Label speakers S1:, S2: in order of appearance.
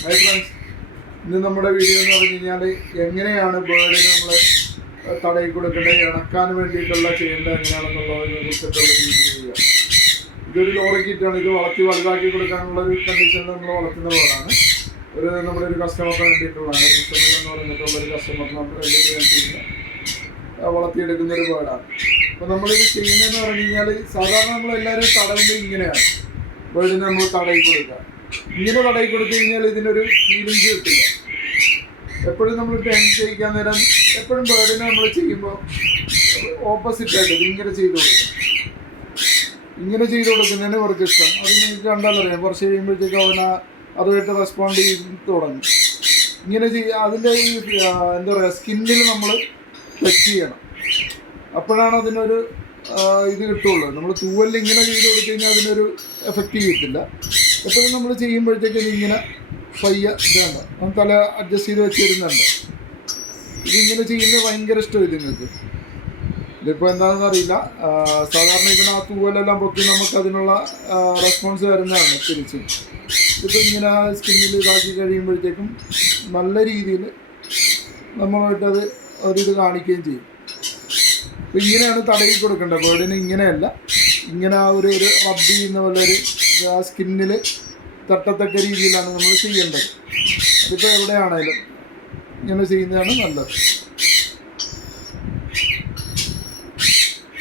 S1: Hi friends ഇന്ന് നമ്മുടെ video എന്ന് പറഞ്ഞു കഴിഞ്ഞാൽ എങ്ങനെയാണ് ബേർഡിന് നമ്മൾ തടയിൽ കൊടുക്കേണ്ടത് ഇണക്കാൻ വേണ്ടിയിട്ടുള്ള ചെയ്യേണ്ടത് എങ്ങനെയാണെന്നുള്ളതിനെ കുറിച്ചിട്ടുള്ള വീഡിയോ ഇതൊരു ലോറിക്കിട്ടാണ് ഇത് വളർത്തി വലുതാക്കി കൊടുക്കാനുള്ള ഒരു കണ്ടീഷനിൽ നമ്മൾ വളർത്തുന്ന ബേർഡാണ് ഒരു നമ്മുടെ ഒരു കസ്റ്റമർക്ക് വേണ്ടിയിട്ടുള്ളതാണ്. കസ്റ്റമർ എന്ന് പറഞ്ഞിട്ടുള്ള ഒരു കസ്റ്റമർക്ക് നമ്മൾ വേണ്ടിയിട്ട് വളർത്തിയെടുക്കുന്ന ഒരു ബേർഡാണ് അപ്പോൾ നമ്മളിത് ചെയ്യുന്നതെന്ന് പറഞ്ഞു കഴിഞ്ഞാൽ സാധാരണ നമ്മൾ എല്ലാവരും തടവുന്നത് ഇങ്ങനെയാണ്. ബേർഡിന് നമ്മൾ തടയിൽ കൊടുക്കുക. ഇങ്ങനെ തടയി കൊടുത്തു കഴിഞ്ഞാൽ ഇതിനൊരു ഫീലിംഗ് കിട്ടില്ല. എപ്പോഴും നമ്മൾ ടേൺ ചെയ്യിക്കാൻ നേരം എപ്പോഴും ബേർഡിനെ നമ്മൾ ചെയ്യുമ്പോൾ ഓപ്പോസിറ്റ് ആയിട്ട് ഇങ്ങനെ ചെയ്ത് കൊടുക്കും. ഇങ്ങനെ ചെയ്ത് കൊടുക്കുന്നതിന് കുറച്ച് ഇഷ്ടം. അത് നിങ്ങൾക്ക് കണ്ടാലറിയാം. കുറച്ച് കഴിയുമ്പോഴത്തേക്കും അവൻ അതുമായിട്ട് റെസ്പോണ്ട് ചെയ്ത് തുടങ്ങും. ഇങ്ങനെ ചെയ്യുക അതിന്റെ എന്താ പറയുക സ്കിന്നിൽ നമ്മൾ ടച്ച് ചെയ്യണം. അപ്പോഴാണ് അതിനൊരു ഇത് കിട്ടുള്ളൂ നമ്മൾ തൂവലിൽ ഇങ്ങനെ ചെയ്ത് കൊടുത്തു കഴിഞ്ഞാൽ അതിനൊരു എഫക്റ്റ് ചെയ്യത്തില്ല. എപ്പോഴും നമ്മൾ ചെയ്യുമ്പോഴത്തേക്കും ഇങ്ങനെ പയ്യ ഇതാണ് നമ്മൾ തല അഡ്ജസ്റ്റ് ചെയ്ത് വെച്ച് തരുന്നുണ്ട് ഇതിങ്ങനെ ചെയ്യുന്നത് ഭയങ്കര ഇഷ്ടമായി നിങ്ങൾക്ക്. ഇതിപ്പോൾ എന്താണെന്ന് അറിയില്ല. സാധാരണ ഇതിന് ആ തൂവലെല്ലാം പൊക്കി നമുക്ക് അതിനുള്ള റെസ്പോൺസ് വരുന്നതാണ് തിരിച്ചും. ഇതിപ്പോൾ ഇങ്ങനെ സ്കിന്നിൽ ഇതാക്കി കഴിയുമ്പോഴത്തേക്കും നല്ല രീതിയിൽ നമ്മളായിട്ടത് ഒരിത് കാണിക്കുകയും ചെയ്യും. ഇപ്പം ഇങ്ങനെയാണ് തടയിൽ കൊടുക്കേണ്ടത്. ബേർഡിന് ഇങ്ങനെയല്ല. ഇങ്ങനെ ആ ഒരു ഒരു റബ്ബി ചെയ്യുന്ന പോലെ ഒരു ആ സ്കിന്നിൽ തട്ടത്തക്ക രീതിയിലാണ് നമ്മൾ ചെയ്യേണ്ടത്. അതിപ്പോൾ എവിടെയാണേലും ഇങ്ങനെ ചെയ്യുന്നതാണ് നല്ലത്.